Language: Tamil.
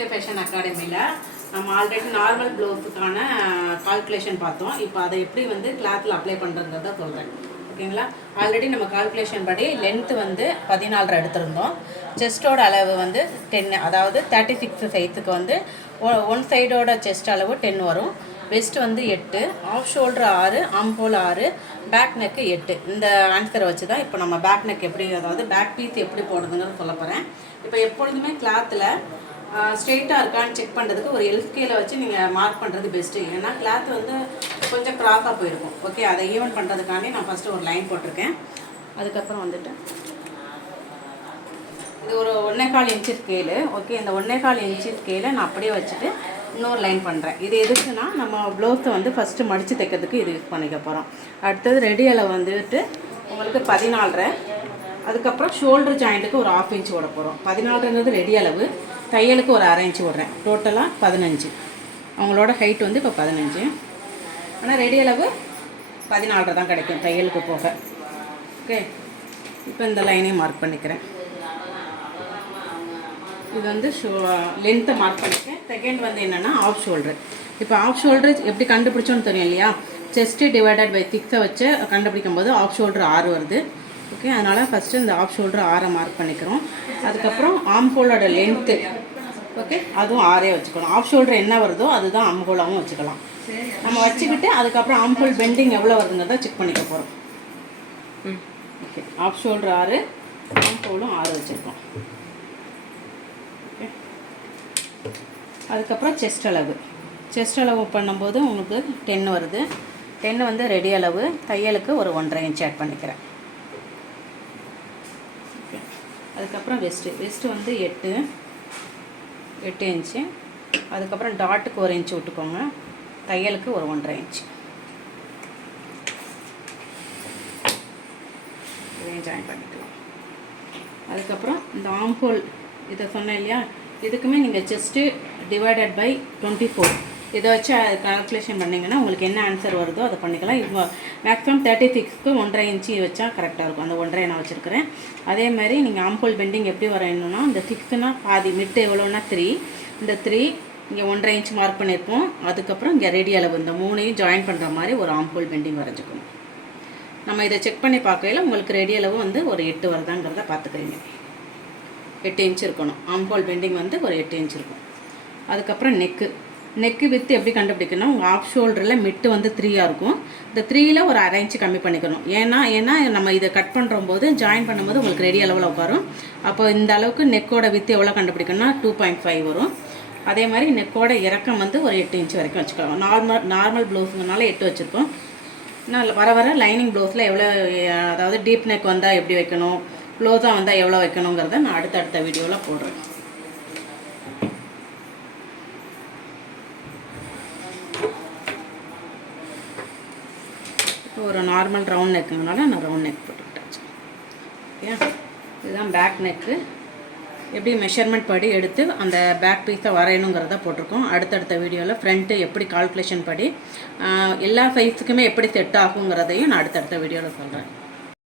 ஓகே ஃபேஷன் அகாடமியில் நம்ம ஆல்ரெடி நார்மல் ப்ளவுஸுக்கான கால்குலேஷன் பார்த்தோம். இப்போ அதை எப்படி வந்து கிளாத்தில் அப்ளை பண்ணுறதுங்கிறத சொல்கிறேன். ஓகேங்களா? ஆல்ரெடி நம்ம கால்குலேஷன் படி லென்த்து வந்து 14 எடுத்திருந்தோம். செஸ்ட்டோட அளவு வந்து 10, அதாவது 36 சைஸுக்கு வந்து ஒன் சைடோட செஸ்ட் அளவு 10 வரும். வெஸ்ட் வந்து 8, half shoulder 6, armhole 6, back neck 8. இந்த ஆன்சரை வச்சு தான் இப்போ நம்ம பேக் நெக் எப்படி, அதாவது பேக் பீஸ் எப்படி போடுறதுங்கிறது சொல்ல போகிறேன். இப்போ எப்பொழுதுமே கிளாத்தில் ஸ்ட்ரெயிட்டாக இருக்கான்னு செக் பண்ணுறதுக்கு ஒரு எல்ஸ்கேல வச்சு நீங்கள் மார்க் பண்ணுறது பெஸ்ட்டு. ஏன்னா கிளாத் வந்து கொஞ்சம் க்ராஸாக போயிருக்கும். ஓகே, அதை ஈவன் பண்ணுறதுக்காண்டி நான் ஃபஸ்ட்டு ஒரு லைன் போட்டிருக்கேன். அதுக்கப்புறம் வந்துட்டு இது ஒரு 1.25 இன்ச்சு ஸ்கேலு. ஓகே, இந்த 1.25 இன்ச்சு ஸ்கேலை நான் அப்படியே வச்சுட்டு இன்னொரு லைன் பண்ணுறேன். இது எதுக்குன்னா நம்ம ப்ளவுஸை வந்து ஃபஸ்ட்டு மடித்து தைக்கிறதுக்கு இது யூஸ் பண்ணிக்க போகிறோம். அடுத்தது ரெடி அளவு வந்துட்டு உங்களுக்கு 14. அதுக்கப்புறம் ஷோல்டர் ஜாயிண்ட்டுக்கு ஒரு 1/2 இன்ச்சு விட போகிறோம். 14ங்கிறது ரெடி அளவு, தையலுக்கு ஒரு 1/2 இன்ச்சு விட்றேன். டோட்டலாக 15. அவங்களோட ஹைட் வந்து இப்போ 15. ஆனால் ரெடி அளவு 14 தான் கிடைக்கும் தையலுக்கு போக. ஓகே, இப்போ இந்த லைனையும் மார்க் பண்ணிக்கிறேன். இது வந்து லென்த்தை மார்க் பண்ணிக்கிறேன். செகண்ட் வந்து என்னென்னா ஆஃப் ஷோல்டர். இப்போ ஆஃப் ஷோல்டர் எப்படி கண்டுபிடிச்சோன்னு தெரியும் இல்லையா? செஸ்ட்டு டிவைடட் பை 6 வச்சு கண்டுபிடிக்கும் போது ஆஃப் ஷோல்டர் 6 வருது. ஓகே, அதனால் ஃபஸ்ட்டு இந்த ஆஃப் ஷோல்டர் 6 மார்க் பண்ணிக்கிறோம். அதுக்கப்புறம் ஆம் ஹோலோட லென்த்து, ஓகே, அதுவும் 6 வச்சுக்கணும். ஆஃப் ஷோல்டர் என்ன வருதோ அதுதான் ஆம் ஹோலாகவும் வச்சுக்கலாம். நம்ம வச்சுக்கிட்டு அதுக்கப்புறம் ஆம் ஹோல் பெண்டிங் எவ்வளோ வருதுங்கிறத செக் பண்ணிக்க போகிறோம். ஓகே, ஆஃப் ஷோல்டர் 6, ஆம் ஹோலும் 6 வச்சுருக்கோம். ஓகே, அதுக்கப்புறம் செஸ்ட் அளவு பண்ணும்போது உங்களுக்கு 10 வருது. 10 வந்து ரெடி அளவு, தையலுக்கு ஒரு 1.5 இன்ச் ஆட் பண்ணிக்கிறேன். அதுக்கப்புறம் வெஸ்ட்டு வந்து 8 இன்ச்சு. அதுக்கப்புறம் டாட்டுக்கு 1 இன்ச்சு விட்டுக்கோங்க, தையலுக்கு ஒரு 1.5 இன்ச்சு. இதையும் ஜாயின் பண்ணிக்கலாம். அதுக்கப்புறம் இந்த ஆம்ஹோல் இதை சொன்னேன் இல்லையா, இதுக்குமே நீங்கள் செஸ்ட்டு டிவைடட் பை 24 இதை வச்சு கால்குலேஷன் பண்ணிங்கன்னா உங்களுக்கு என்ன ஆன்சர் வருதோ அதை பண்ணிக்கலாம். இப்போ மேக்ஸிமம் 36க்கு 1.5 இன்ச்சு வச்சா கரெக்டாக இருக்கும். அந்த 1.5 நான் வச்சுருக்கிறேன். அதே மாதிரி நீங்கள் ஆம்ஹோல் பெண்டிங் எப்படி வரையணும்னா, இந்த 6னா பாதி, மிட்டு எவ்வளோன்னா 3, இந்த 3 இங்கே 1.5 இன்ச் மார்க் பண்ணியிருப்போம். அதுக்கப்புறம் இங்கே ரெடி அளவு இந்த 3ஐயும் ஜாயின் பண்ணுற மாதிரி ஒரு ஆம்ஹோல் பெண்டிங் வரைஞ்சிக்கணும். நம்ம இதை செக் பண்ணி பார்க்கையில் உங்களுக்கு ரெடி அளவு வந்து ஒரு 8 வருதாங்கிறத பார்த்துக்கிறீங்க. 8 இன்ச் இருக்கணும். ஆம்ஹோல் பெண்டிங் வந்து ஒரு 8 இன்ச் இருக்கும். அதுக்கப்புறம் நெக்கு வித்து எப்படி கண்டுபிடிக்கணும்? உங்கள் ஆஃப் ஷோல்டரில் மிட்டு வந்து 3ஆக இருக்கும். இந்த 3ல் ஒரு 1/2 இன்ச்சு கம்மி பண்ணிக்கணும். ஏன்னா நம்ம இதை கட் பண்ணும்போது ஜாயின் பண்ணும்போது உங்களுக்கு ரெடி அளவில் உட்காரும். அப்போ இந்த அளவுக்கு நெக்கோட வித்து எவ்வளோ கண்டுபிடிக்கணும்னா 2.5 வரும். அதே மாதிரி நெக்கோட இறக்கம் வந்து ஒரு 8 இன்ச்சு வரைக்கும் வச்சுக்கலாம். நார்மல் ப்ளவுஸுங்கனால 8 வச்சுருக்கோம். நான் வர லைனிங் ப்ளவுஸில் எவ்வளோ, அதாவது டீப் நெக் வந்தால் எப்படி வைக்கணும், க்ளோஸாக வந்தால் எவ்வளோ வைக்கணுங்கிறத நான் அடுத்த வீடியோவில் போடுறேன். ஒரு நார்மல் ரவுண்ட் நெக்குங்கனால நான் ரவுண்ட் நெக் போட்டுக்கிட்டாச்சு. ஓகே, இதுதான் பேக் நெக்கு. எப்படி மெஷர்மெண்ட் படி எடுத்து அந்த பேக் பீஸை வரையணுங்கிறத போட்டிருக்கோம். அடுத்தடுத்த வீடியோவில் ஃப்ரண்ட்டு எப்படி கால்குலேஷன் படி எல்லா சைஸுக்குமே எப்படி செட் ஆகுங்கிறதையும் நான் அடுத்தடுத்த வீடியோவில் சொல்கிறேன்.